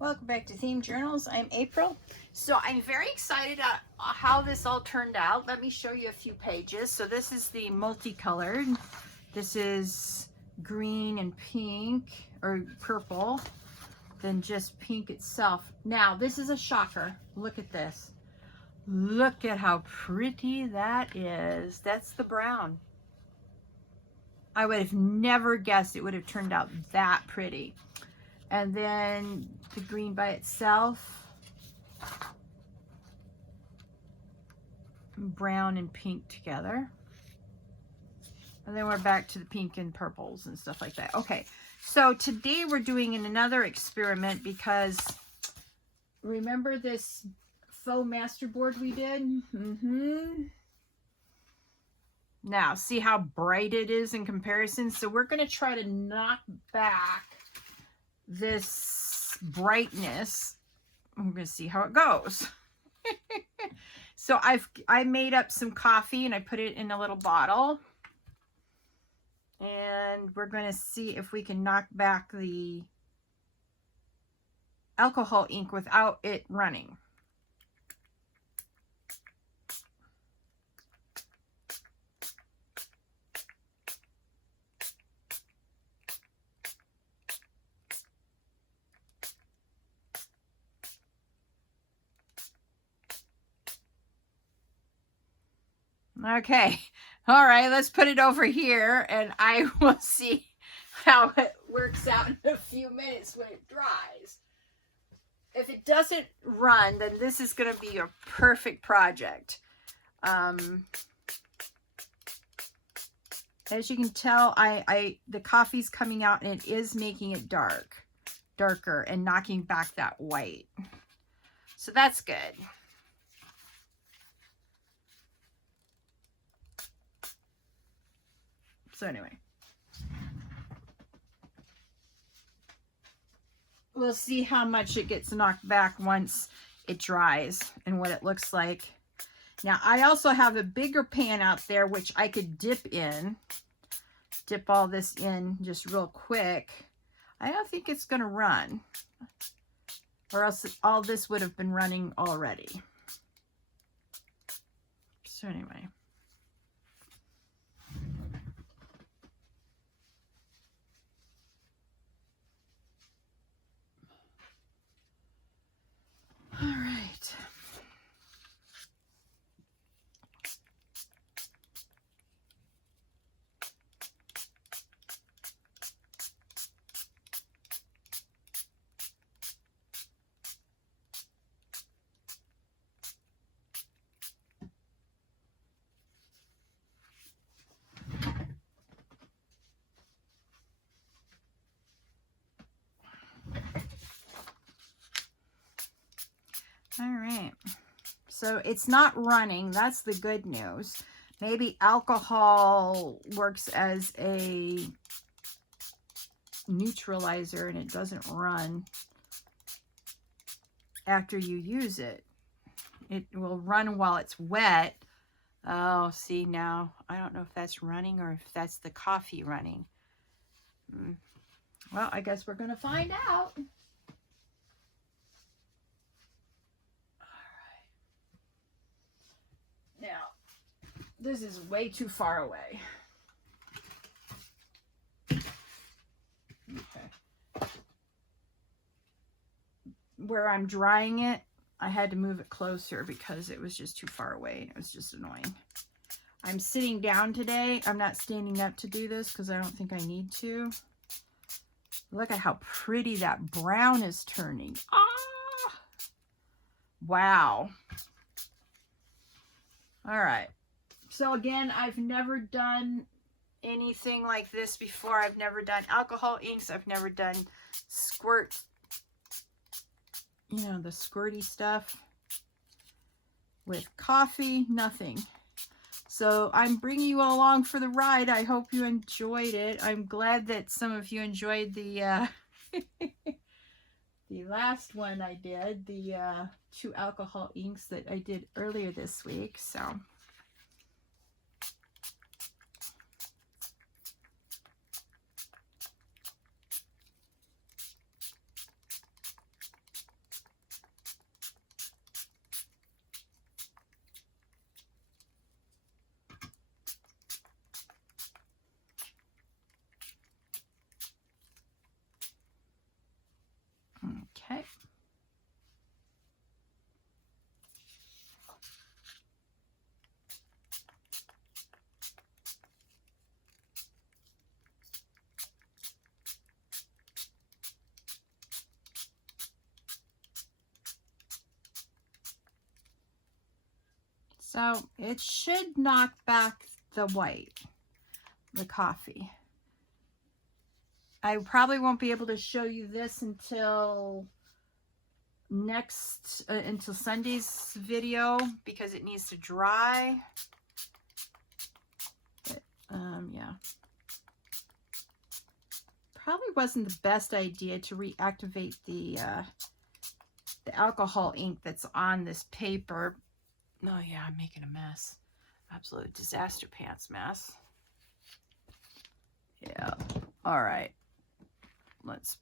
Welcome back to Themed Journals. I'm April. So I'm very excited at how this all turned out. Let me show you a few pages. So this is the multicolored. This is green and pink or purple, then just pink itself. Now this is a shocker. Look at this. Look at how pretty that is. That's the brown. I would have never guessed it would have turned out that pretty. And then the green by itself, brown and pink together. And then we're back to the pink and purples and stuff like that. Okay, so today we're doing another experiment because remember this faux masterboard we did? Now, see how bright it is in comparison? So we're going to try to knock back this brightness. We're going to see how it goes. So I made up some coffee and I put it in a little bottle. And we're going to see if we can knock back the alcohol ink without it running. Okay, all right, let's put it over here and I will see how it works out in a few minutes when it dries. If it doesn't run, then this is going to be a perfect project. As you can tell, the coffee's coming out and it is making it darker and knocking back that white. So that's good. So anyway, we'll see how much it gets knocked back once it dries and what it looks like. Now, I also have a bigger pan out there, which I could dip all this in just real quick. I don't think it's going to run, or else all this would have been running already. So anyway. All right. All right. So it's not running. That's the good news. Maybe alcohol works as a neutralizer and it doesn't run after you use it. It will run while it's wet. Oh, see now, I don't know if that's running or if that's the coffee running. Well, I guess we're going to find out. Now, this is way too far away. Okay. Where I'm drying it, I had to move it closer because it was just too far away and it was just annoying. I'm sitting down today. I'm not standing up to do this because I don't think I need to. Look at how pretty that brown is turning. Ah! Wow. All right. So again, I've never done anything like this before. I've never done alcohol inks. I've never done squirt, you know, the squirty stuff with coffee, nothing. So I'm bringing you along for the ride. I hope you enjoyed it. I'm glad that some of you enjoyed the the last one I did, the 2 alcohol inks that I did earlier this week. So So it should knock back the white, the coffee. I probably won't be able to show you this until until Sunday's video because it needs to dry. But, yeah. Probably wasn't the best idea to reactivate the alcohol ink that's on this paper. Oh yeah, I'm making a mess. Absolute disaster pants mess. Yeah. All right. Let's.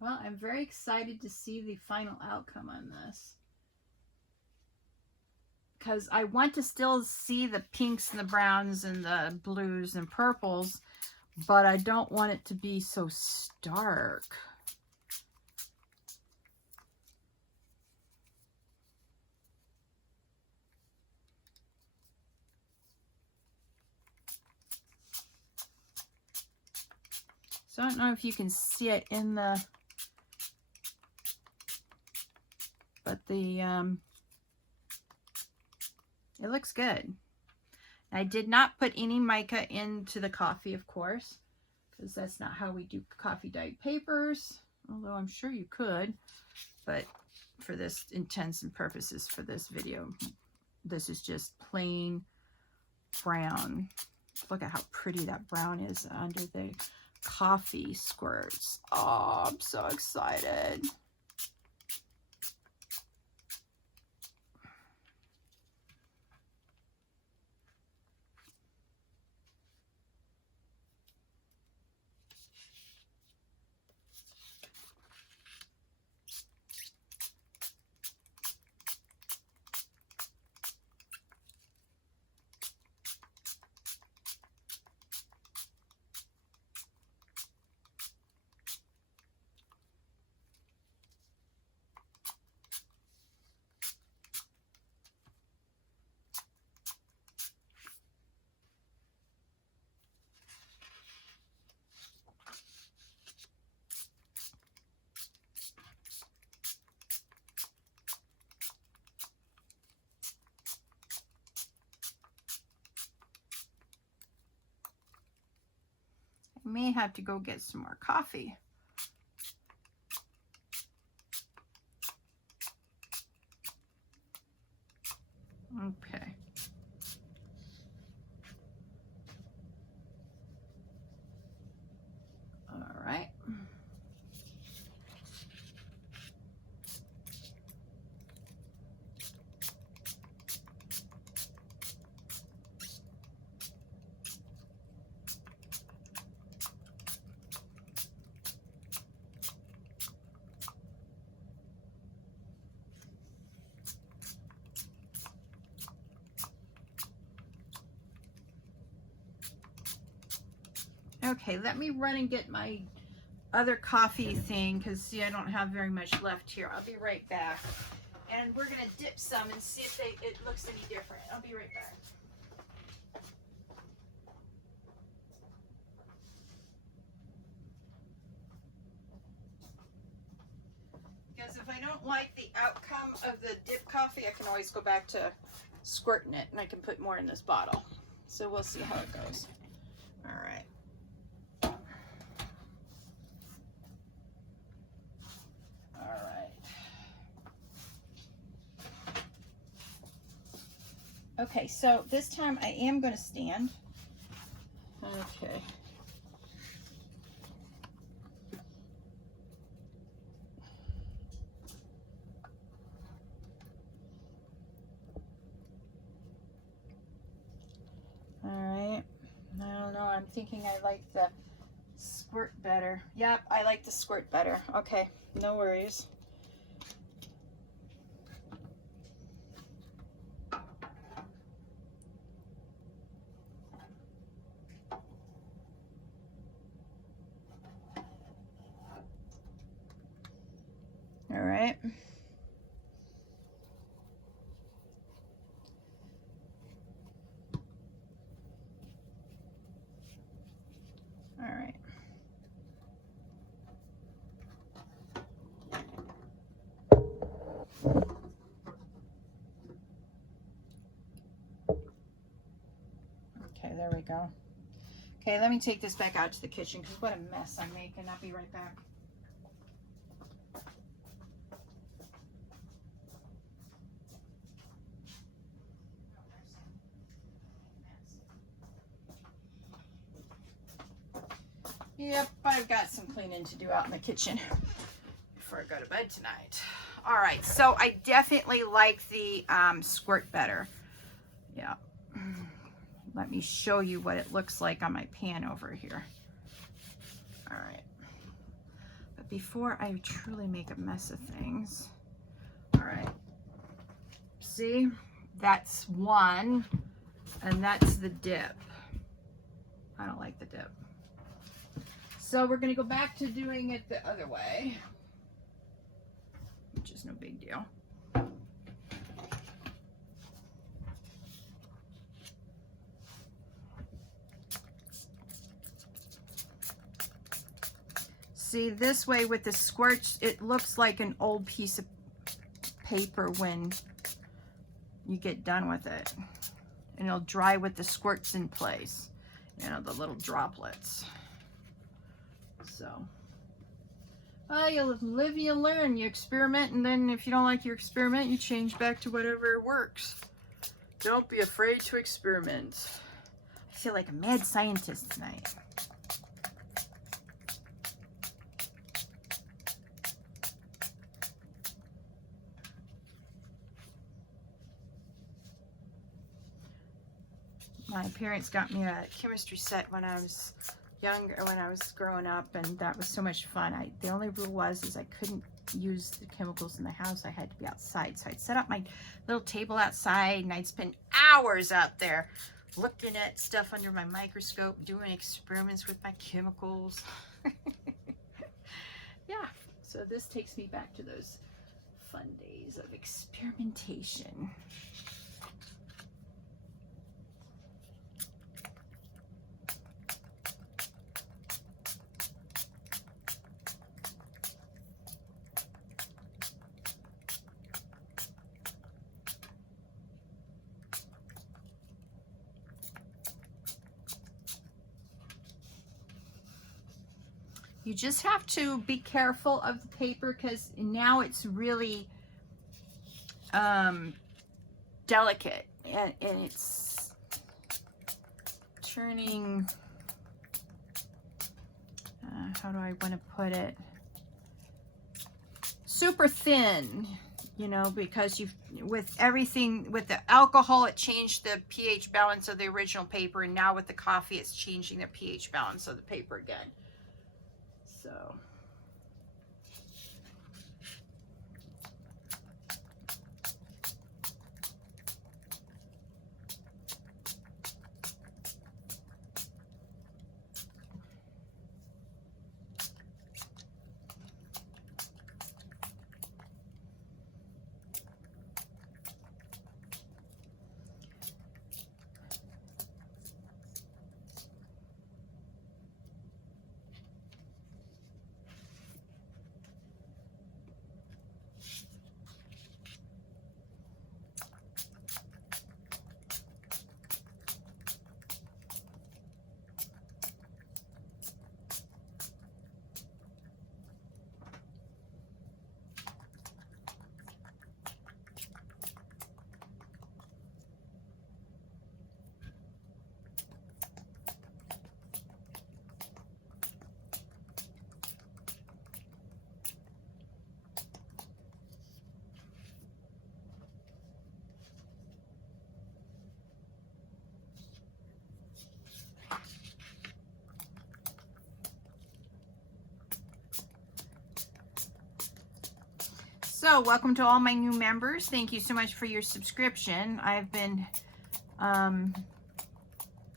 Well, I'm very excited to see the final outcome on this. Because I want to still see the pinks and the browns and the blues and purples, but I don't want it to be so stark. So I don't know if you can see it in the, but the, it looks good. I did not put any mica into the coffee, of course, because that's not how we do coffee dyed papers, although I'm sure you could, but for this intents and purposes for this video, this is just plain brown. Look at how pretty that brown is under the coffee squirts. Oh, I'm so excited. I may have to go get some more coffee. Okay. All right. Okay, let me run and get my other coffee thing because see, I don't have very much left here. I'll be right back. And we're gonna dip some and see if it looks any different. I'll be right back. Because if I don't like the outcome of the dip coffee, I can always go back to squirting it and I can put more in this bottle. So we'll see how it goes. All right. All right. Okay, so this time I am going to stand. Okay. All right. I don't know. I'm thinking I like the squirt better. Yep, I like the squirt better. Okay, no worries. All right. All right. Okay, there we go. Okay, let me take this back out to the kitchen because what a mess I'm making. I'll be right back. Yep, I've got some cleaning to do out in the kitchen before I go to bed tonight. All right, so I definitely like the squirt better. Yeah. Let me show you what it looks like on my pan over here. All right. But before I truly make a mess of things, all right. See, that's one, and that's the dip. I don't like the dip. So we're going to go back to doing it the other way, which is no big deal. See, this way with the squirts, it looks like an old piece of paper when you get done with it. And it'll dry with the squirts in place, you know, the little droplets. So, you'll live, you learn, you experiment, and then if you don't like your experiment, you change back to whatever works. Don't be afraid to experiment. I feel like a mad scientist tonight. My parents got me a chemistry set when I was younger, when I was growing up, and that was so much fun. The only rule was I couldn't use the chemicals in the house. I had to be outside. So I'd set up my little table outside, and I'd spend hours out there looking at stuff under my microscope, doing experiments with my chemicals. Yeah, so this takes me back to those fun days of experimentation. You just have to be careful of the paper because now it's really delicate and it's turning, how do I want to put it, super thin, you know, because with everything, with the alcohol, it changed the pH balance of the original paper, and now with the coffee, it's changing the pH balance of the paper again. So. So welcome to all my new members. Thank you so much for your subscription. I've been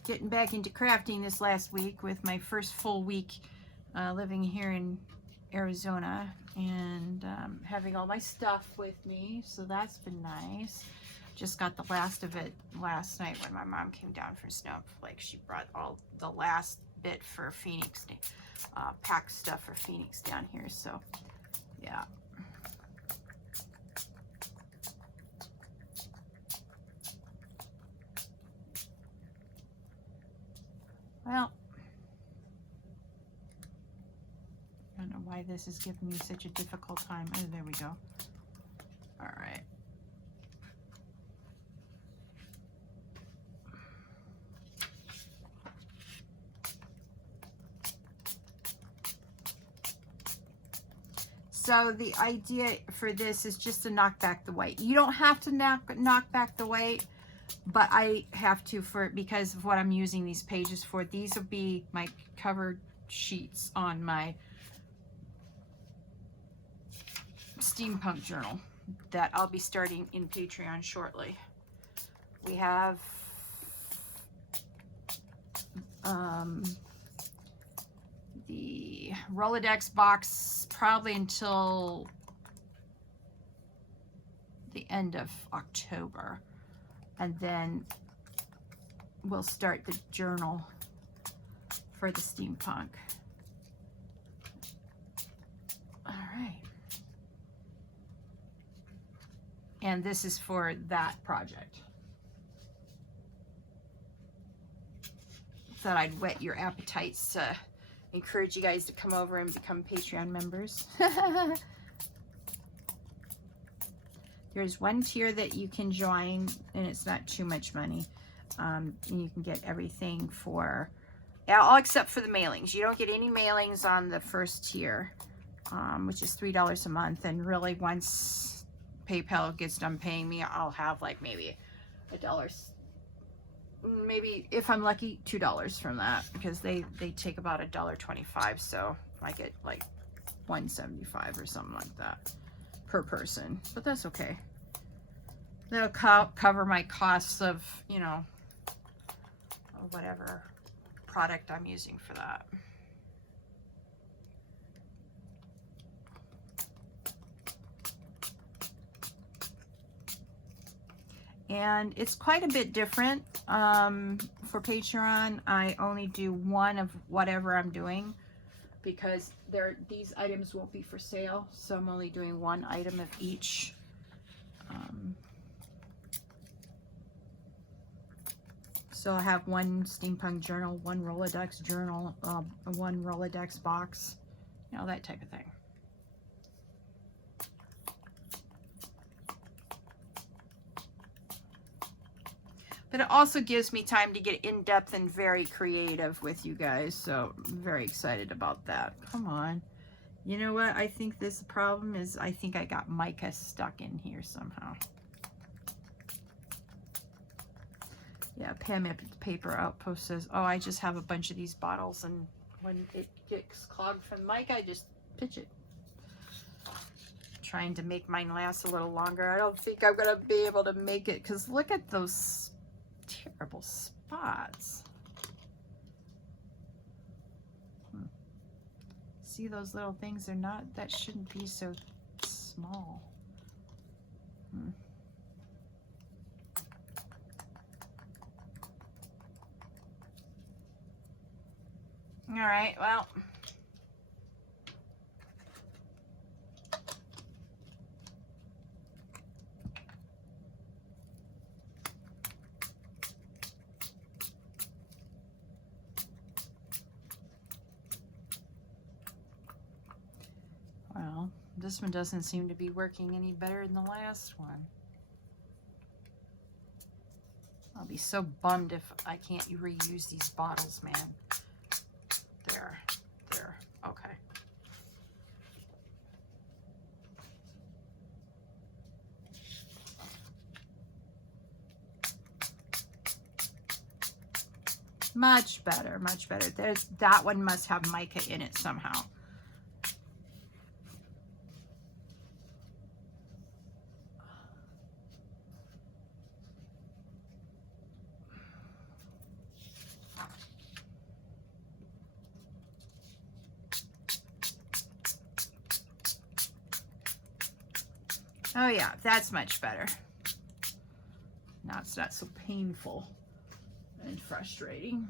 getting back into crafting this last week with my first full week living here in Arizona, and having all my stuff with me, so that's been nice. Just got the last of it last night when my mom came down for Snowflake. She brought all the last bit for Phoenix, packed stuff for Phoenix down here, so yeah. Well, I don't know why this is giving me such a difficult time. Oh, there we go. All right. So the idea for this is just to knock back the white. You don't have to knock back the white, but I have to because of what I'm using these pages for. These will be my cover sheets on my steampunk journal that I'll be starting in Patreon shortly. We have the Rolodex box probably until the end of October, and then we'll start the journal for the steampunk. All right. And this is for that project. Thought I'd whet your appetites to encourage you guys to come over and become Patreon members. There's one tier that you can join, and it's not too much money. And you can get everything for, all except for the mailings. You don't get any mailings on the first tier, which is $3 a month. And really, once PayPal gets done paying me, I'll have like maybe $1, maybe if I'm lucky, $2 from that, because they take about $1.25, so I get like $1.75 or something like that per person, but that's okay. That'll cover my costs of, you know, whatever product I'm using for that. And it's quite a bit different. For Patreon, I only do one of whatever I'm doing, because these items won't be for sale, so I'm only doing one item of each. So I have one steampunk journal, one Rolodex journal, one Rolodex box, you know, that type of thing. But it also gives me time to get in-depth and very creative with you guys. So I'm very excited about that. Come on. You know what? I think this problem is, I think I got mica stuck in here somehow. Yeah, Pam at Paper Outpost says, oh, I just have a bunch of these bottles, and when it gets clogged from mica, I just pitch it. Trying to make mine last a little longer. I don't think I'm going to be able to make it, because look at those terrible spots. See those little things? They're not, that shouldn't be so small. All right, well, this one doesn't seem to be working any better than the last one. I'll be so bummed if I can't reuse these bottles, man. There, okay. Much better, much better. That one must have mica in it somehow. Oh yeah, that's much better. Now it's not so painful and frustrating.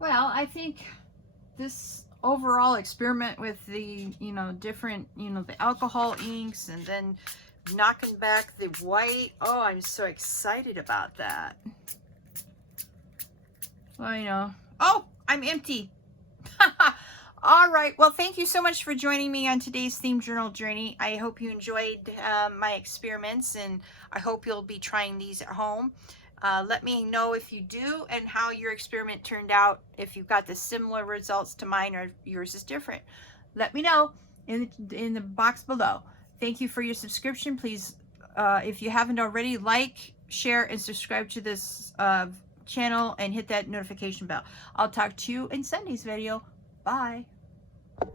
Well, I think this overall experiment with the, different, the alcohol inks and then knocking back the white. Oh, I'm so excited about that. Well, oh, I'm empty. All right. Well, thank you so much for joining me on today's theme journal journey. I hope you enjoyed my experiments, and I hope you'll be trying these at home. Let me know if you do and how your experiment turned out, if you've got the similar results to mine or yours is different. Let me know in the box below. Thank you for your subscription. Please, if you haven't already, like, share, and subscribe to this channel and hit that notification bell. I'll talk to you in Sunday's video. Bye.